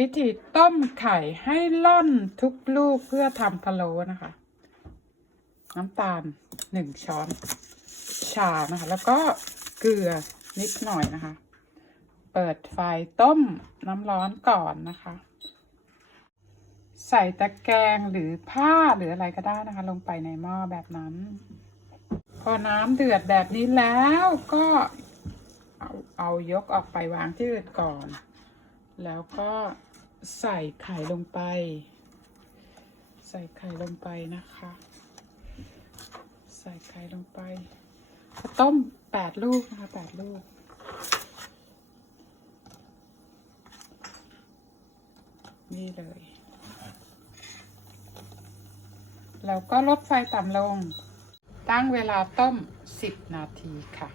วิธีต้มไข่ให้ล่อนทุกลูกเพื่อทำพะโล้นะคะ น้ำตาลหนึ่งช้อน ชานะคะ แล้วก็เกลือนิดหน่อยนะคะ เปิดไฟต้มน้ำร้อนก่อนนะคะ ใส่ตะแกรงหรือผ้าหรืออะไรก็ได้นะคะ ลงไปในหม้อแบบนั้น พอน้ำเดือดแบบนี้แล้วก็เอาเอายกออกไปวางที่อื่นก่อน แล้วก็ ใส่ไข่ลงไป ใส่ไข่ลงไปนะคะ ใส่ไข่ลงไปต้มแปดลูกนะคะแปดลูกนี่เลย แล้วก็ลดไฟต่ำลง ตั้งเวลาต้ม 10 นาทีค่ะ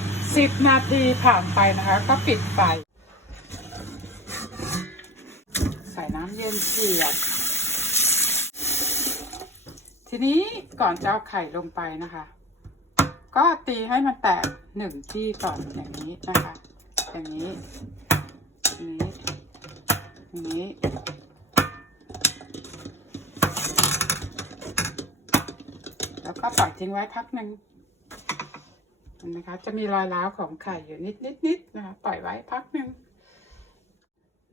10 นาทีผ่านไปนะคะ ก็ปิดไฟ ใส่ น้ำเย็นเฉียบ ทีนี้ก่อนจะเอาไข่ลงไปนะคะ ก็ตีให้มันแตกหนึ่งที่ก่อนอย่างนี้นะคะ อย่างนี้นี้นี้แล้วก็ปล่อยทิ้งไว้พักหนึ่งนไหมคะ จะมีรอยร้าวของไข่อยู่นิดนิดนิดนะคะ ปล่อยไว้พักหนึ่ง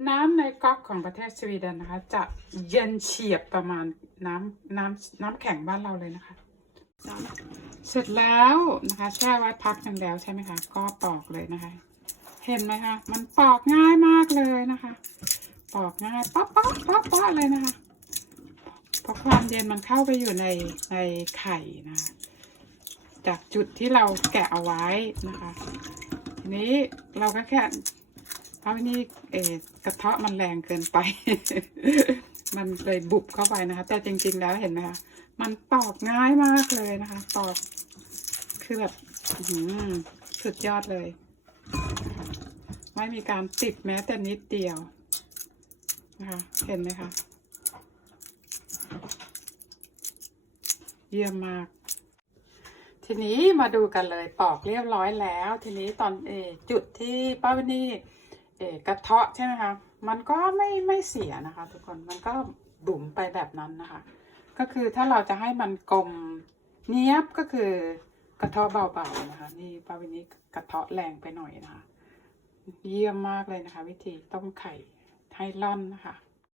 น้ำในก๊อกของประเทศสวีเดนนะคะ จะเย็นเฉียบประมาณน้ำน้ำน้ำแข็งบ้านเราเลยนะคะ เสร็จแล้วนะคะแช่ไว้พักหนึ่งแล้วใช่ไหมคะ ก็ปอกเลยนะคะ เห็นไหมคะ มันปอกง่ายมากเลยนะคะ ปอกง่ายป๊อกป๊อกป๊อกป๊อกเลยนะคะเพราะความเย็นมันเข้าไปอยู่ในในไข่นะคะ จากจุดที่เราแกะเอาไว้นะคะ ทีนี้เราก็แค่ เพราะนี่เออกระเทาะมันแรงเกินไป มันเลยบุบเข้าไปนะคะ แต่จริง ๆ แล้วเห็นไหมคะมันปอกง่ายมากเลยนะคะปอก คือแบบหือสุดยอดเลย ไม่มีการติดแม้แต่นิดเดียวนะคะเห็นไหมคะเยี่ยมมาก ทีนี้มาดูกันเลยปอกเรียบร้อยแล้ว ทีนี้ตอนเอจุดที่ป้าวินี่ เอกระเทาะใช่ไหมคะ มันก็ไม่ไม่เสียนะคะ ทุกคน มันก็บุ๋มไปแบบนั้นนะคะ ก็คือถ้าเราจะให้มันกลมเนี้ยบก็คือกระเทาะเบาๆนะคะ นี่ปาวินี้กระเทาะแรงไปหน่อยนะคะ เยี่ยมมากเลยนะคะ วิธีต้มไข่ให้ร่อนนะคะ